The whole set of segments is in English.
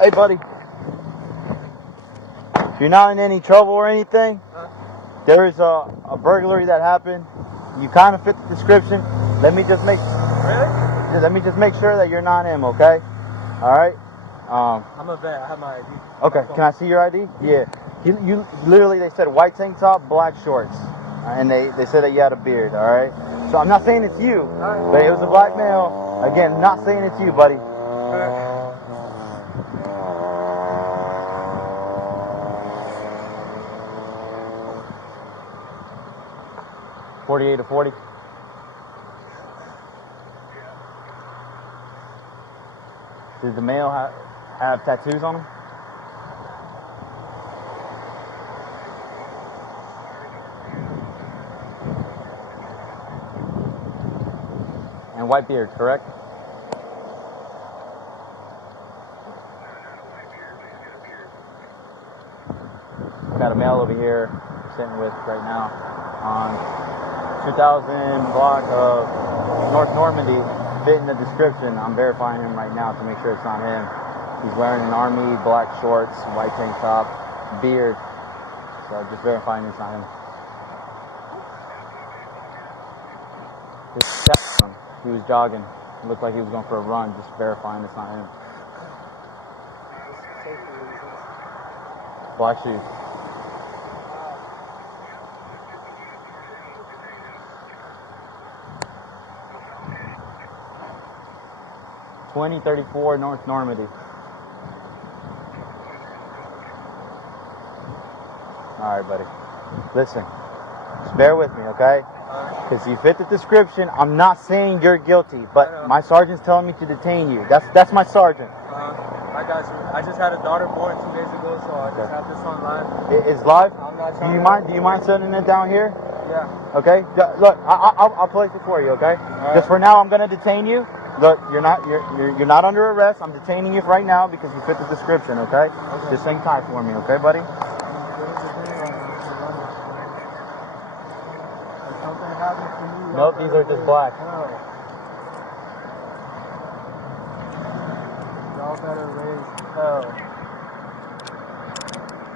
Hey, buddy. If you're not in any trouble or anything, there is a burglary that happened. You kind of fit the description. Let me just make sure that you're not him, okay? All right. I'm a vet. I have my ID. Okay. Can I see your ID? Yeah. You literally, they said white tank top, black shorts, and they said that you had a beard. All right. So I'm not saying it's you, but it was a black male. Again, not saying it's you, buddy. 48 to 40. Did the male have tattoos on him? And white beard, correct? Got a male over here sitting with right now on 2000 block of North Normandy, fitting the description. I'm verifying him right now to make sure it's not him. He's wearing an army, black shorts, white tank top, beard. So just verifying it's not him. He was jogging. It looked like he was going for a run. Just verifying it's not him. Black shoes. $20.34 North Normandy. All right, buddy. Listen, just bear with me, okay? Because you fit the description. I'm not saying you're guilty, but my sergeant's telling me to detain you. That's my sergeant. I got you. I just had a daughter born 2 days ago, so I just have this online. It's live. I'm not Do you mind setting it down here? Yeah. Okay. Look, I'll place it for you. Okay. Right. Just for now, I'm gonna detain you. Look, you're not under arrest. I'm detaining you right now because you fit the description. Okay. Just hang tight for me, okay, buddy? Nope, these are just black. Y'all better raise hell.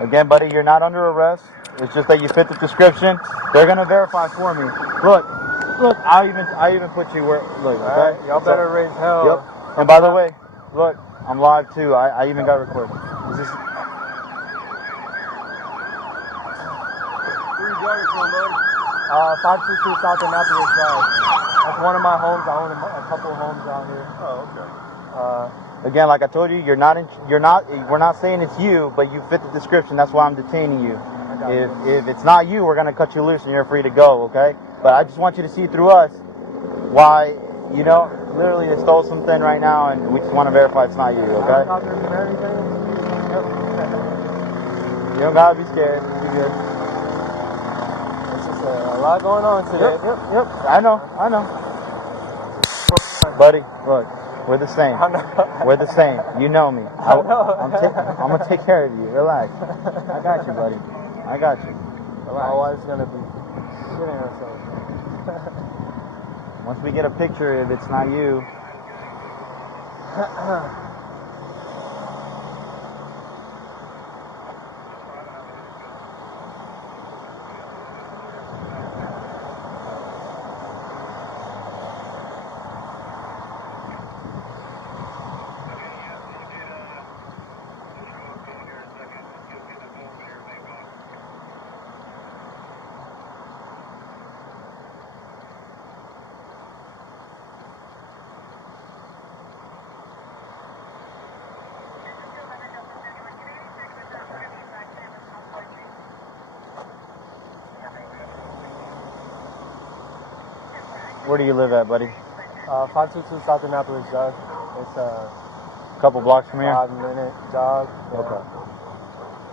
Again, buddy, you're not under arrest. It's just that you fit the description. They're gonna verify for me. Look, I even put you where. Look, okay. Y'all better raise hell. Yep. And by the way, look, I'm live too. I even got recorded. Is this? Where you driving from, buddy? 522 South Annapolis Drive. That's one of my homes. I own a couple of homes out here. Oh, okay. Again, like I told you, we're not saying it's you, but you fit the description. That's why I'm detaining you. If it's not you, we're gonna cut you loose and you're free to go, okay? But I just want you to see through us why, literally they stole something right now, and we just want to verify it's not you, okay? You don't gotta be scared. You're good. A lot going on today. Yep. I know. Buddy, look, we're the same. We're the same. You know me. I'm gonna take care of you. Relax. I got you, buddy. I got you. Relax. My wife's gonna be shitting herself. Once we get a picture, if it's not you. Where do you live at, buddy? 522 South Annapolis Drive. It's a couple blocks from here? 5-minute jog. Yeah. Okay.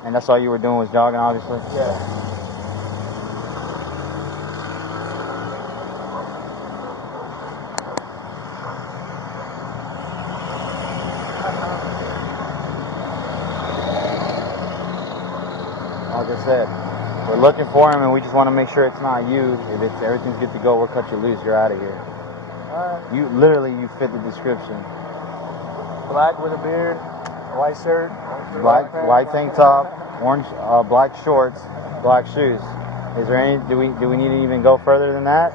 And that's all you were doing was jogging, obviously? Yeah. Like I said, we're looking for him, and we just want to make sure it's not you. If everything's good to go, we'll cut you loose. You're out of here. Alright. You fit the description. Black with a beard, White shirt. White tank top, orange, black shorts, black shoes. Is there any? Do we need to even go further than that?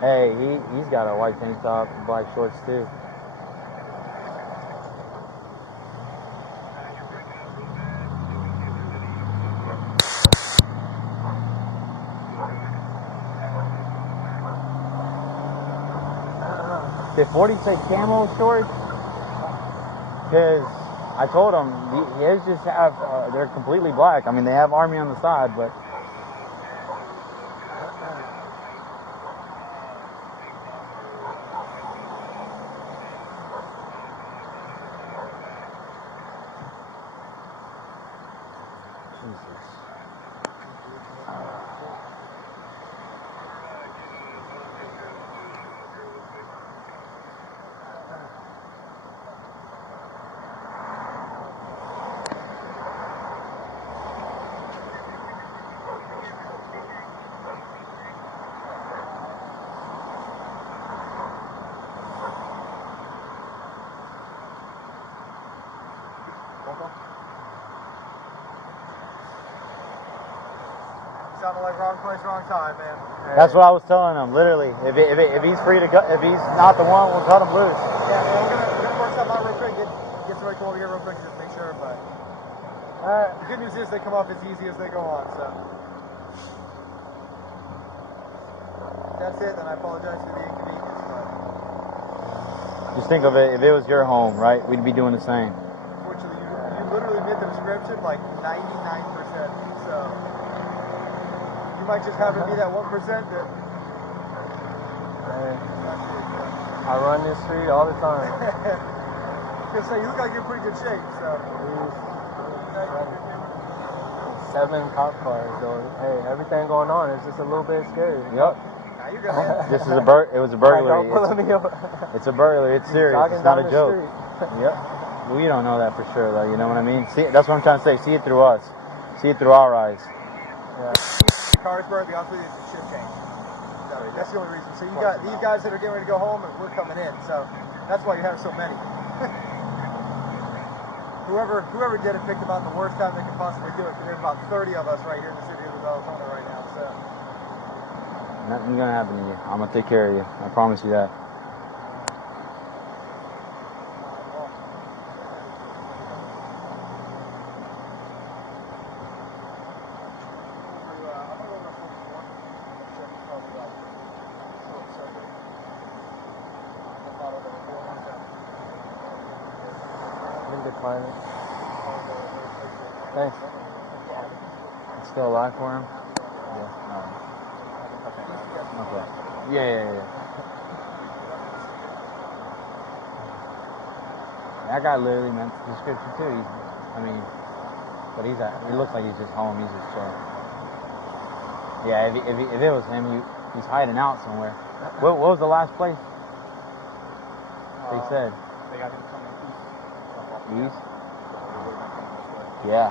Hey, he's got a white tank top, and black shorts too. Did 40 say camo shorts? Because I told him his just have they're completely black. I mean, they have Army on the side, but. Jesus. Sounded like wrong place, wrong time, man. That's what I was telling him. Literally, if he's free to go, if he's not the one, we'll cut him loose. Yeah, man, we're gonna work something out real quick. Get somebody come over here real quick, just make sure. But the good news is they come off as easy as they go on. So that's it. And I apologize for the inconvenience. But Just think of it. If it was your home, right, we'd be doing the same. unfortunately, you literally made the description like 99%. So you might just happen to be that 1% that. I run this street all the time. Just say you look like you're in pretty good shape. So 7 cop cars, though. Hey, everything going on is just a little bit scary. Yep. nah, you're good, man. This is it was a burglary. It's a burglary. It's serious. Jogging It's not down a the joke. street. Yep. We don't know that for sure, though. You know what I mean? See, that's what I'm trying to say. See it through us. See it through our eyes. Yeah. Carsburg, to be honest with you, it's a shift change. So that's the only reason. So you got these guys that are getting ready to go home, and we're coming in. So that's why you have so many. Whoever did it picked about the worst time they could possibly do it. Because there's about 30 of us right here in the city of Deltona right now. So Nothing's gonna happen to you. I'm gonna take care of you. I promise you that. Decline it. Thanks. It's still alive for him? Yeah. Okay. Yeah. That guy literally meant the description too. But it looks like he's just home. He's just chilling. Yeah, if it was him, he's hiding out somewhere. What was the last place they said? they got him coming East? Yeah.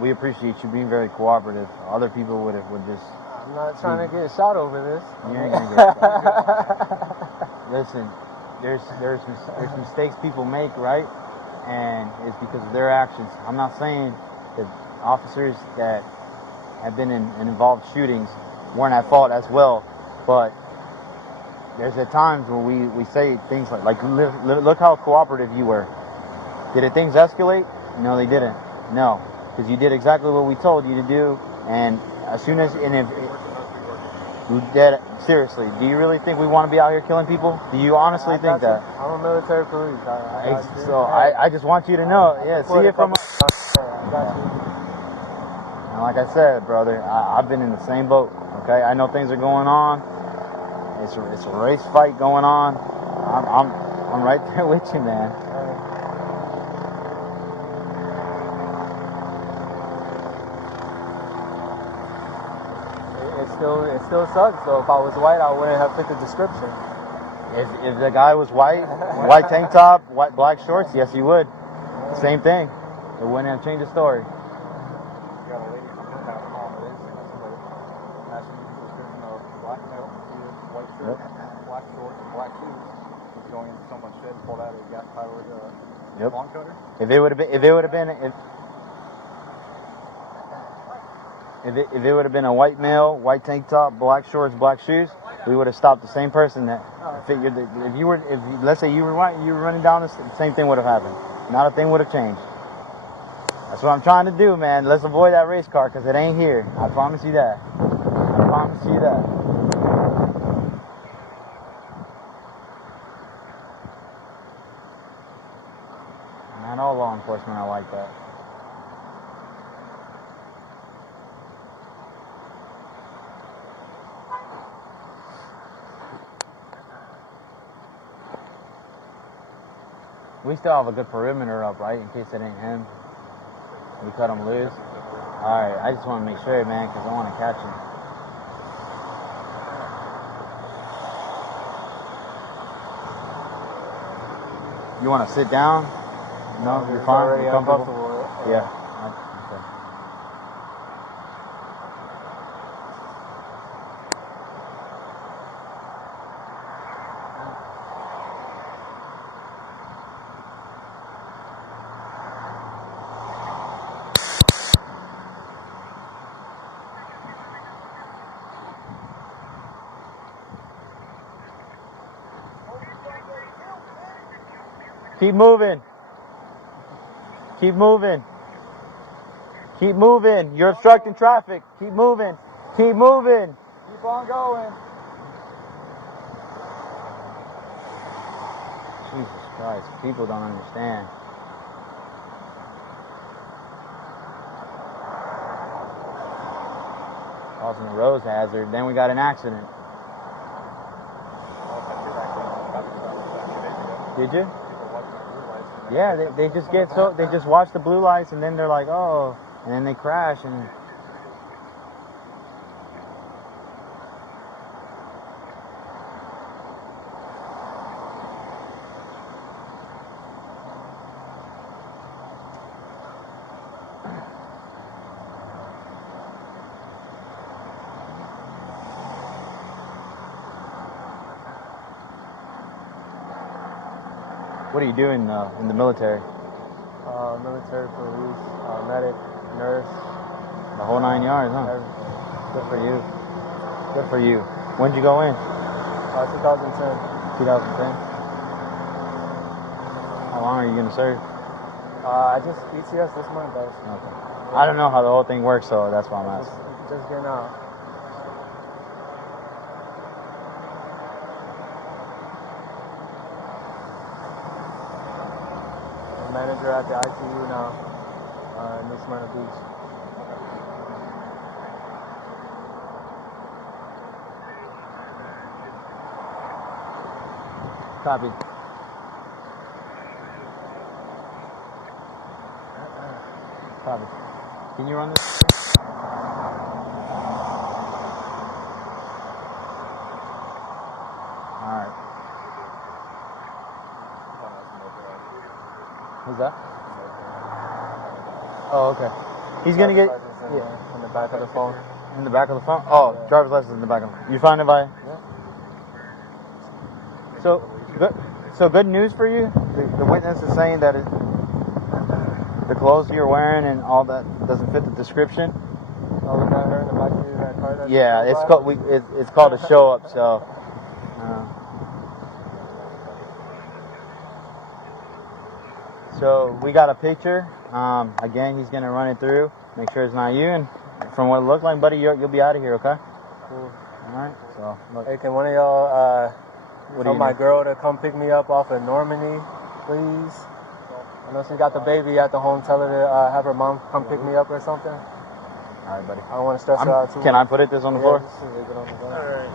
We appreciate you being very cooperative. Other people would just. I'm not trying to get shot over this. You ain't gonna get shot. Listen, there's mistakes people make, right? And it's because of their actions. I'm not saying that officers that have been in involved shootings weren't at fault as well, but there's at times when we say things like look how cooperative you were. Did things escalate? No, they didn't. No, because you did exactly what we told you to do, and as soon as you did. Seriously, do you really think we want to be out here killing people? Do you honestly think that? I'm a military police. I just want you to know. Yeah, see it from. And like I said, brother, I've been in the same boat. Okay, I know things are going on. It's a race fight going on. I'm right there with you, man. It still sucks though. If I was white, I wouldn't have fit the description. If the guy was white tank top, black shorts, yes, he would. Same thing. It wouldn't have changed the story. You got a lady from her house on the incident, somebody asking you the description of black male, white shirt, black shorts, and black shoes. He's going into someone's shed, pulled out a gas-powered lawn cutter. If it would have been a white male, white tank top, black shorts, black shoes, we would have stopped the same person that figured that let's say you were white, you were running down the same thing would have happened. Not a thing would have changed. That's what I'm trying to do, man. Let's avoid that race car because it ain't here. I promise you that. I promise you that. Not all law enforcement are like that. We still have a good perimeter up, right? In case it ain't him. We cut him loose. Alright, I just want to make sure, man, because I want to catch him. You want to sit down? No, you're fine? Already You're comfortable? Yeah. Okay. Keep moving. Keep moving. Keep moving. You're obstructing traffic. Keep moving. Keep moving. Keep on going. Jesus Christ. People don't understand. Causing a road hazard. Then we got an accident. Did you? Yeah, they just get so they just watch the blue lights and then they're like, oh, and then they crash and. What are you doing in the military? Military, police, medic, nurse. The whole 9 yards, huh? Good for you. Good for you. When'd you go in? 2010. 2010. How long are you gonna serve? I just ECS this month, guys. Okay. I don't know how the whole thing works, so that's why I'm asking. Just getting out. Manager at the ICU now in New Smyrna Beach. Copy. Copy. Can you run this? Alright. Who's that? Oh, okay. He's gonna get In the back of the phone. in the back of the phone. Oh, Yeah. driver's license in the back of the phone. You find it by? Yeah. So good news for you. The witness is saying that the clothes you're wearing and all that doesn't fit the description. Oh, we got her in the back of that car. That Yeah, it's called a show up. So. So we got a picture. Again, he's gonna run it through, make sure it's not you, and from what it looks like, buddy, you'll be out of here, okay? Cool. All right. So look. Hey, can one of y'all What do tell you my need? girl to come pick me up off of Normandy, please? I know she got the baby at the home. Tell her to have her mom come pick me up or something. All right, buddy. I don't want to stress her out too much. Can I put this on the floor? Just leave it on the floor. All right.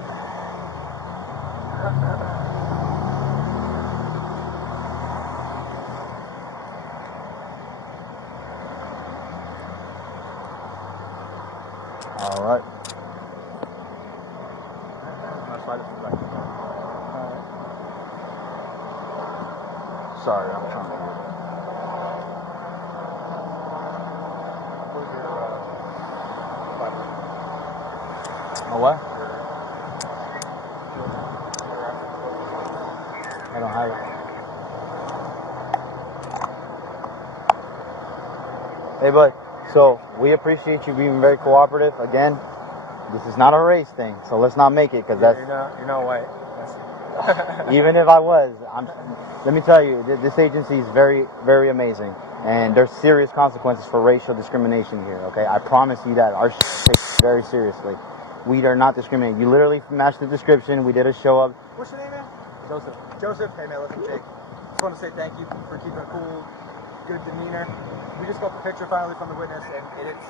All right. Sorry, I'm trying to. Where's your A what? I don't have it. Hey, bud. So we appreciate you being very cooperative. Again, this is not a race thing, so let's not make it, because that's. You're not white. Even if I was, let me tell you, this agency is very, very amazing, and there's serious consequences for racial discrimination here. Okay, I promise you that. Our takes it very seriously. We are not discriminating. You literally matched the description. We did a show up. What's your name, man? Joseph. Joseph. Hey, man, listen, Jake. Just want to say thank you for keeping a cool, good demeanor. We just got the picture finally from the witness, and it's.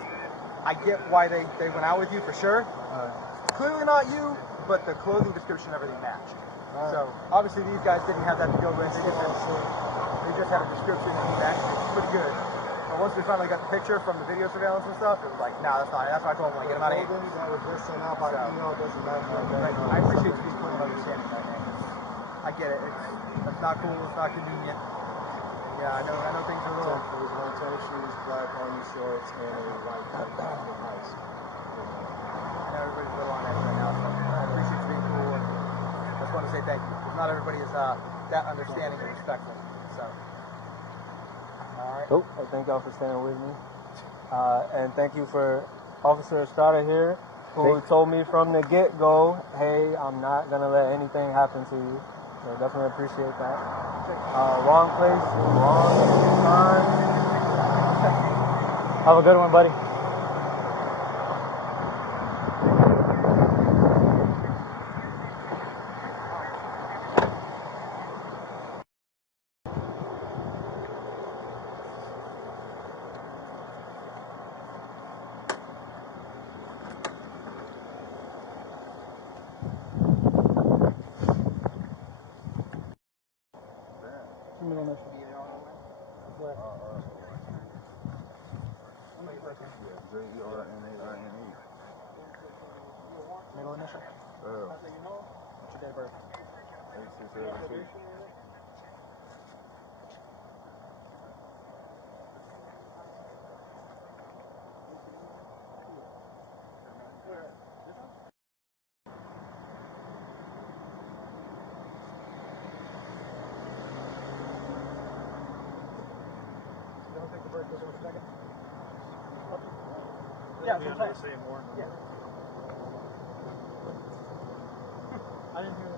I get why they went out with you for sure. Clearly not you, but the clothing description and everything matched. So obviously these guys didn't have that to go with. They just had a description and he matched it. It's pretty good. But once we finally got the picture from the video surveillance and stuff, it was like, nah, that's not it. That's why I told him, like, get him out of here. That was just sent out by email. Doesn't matter. I appreciate you being cool and understanding that, man. I get it. It's not cool. It's not convenient. Yeah, I know things are a little. It was one tennis shoes, black army shorts, and a white coat. Nice. I know everybody's a little on edge right now, so I appreciate you being cool. And I just want to say thank you. Because not everybody is that understanding and respectful. So. All right. Cool. I thank y'all for staying with me. And thank you for Officer Estrada here, who told me from the get-go, hey, I'm not going to let anything happen to you. So definitely appreciate that. Wrong place, wrong time. Have a good one, buddy. Middle initial? What's your date of birth? 8672. Don't take the break just for a second. Yeah, that's what I'm saying. Say more. Yeah. I didn't hear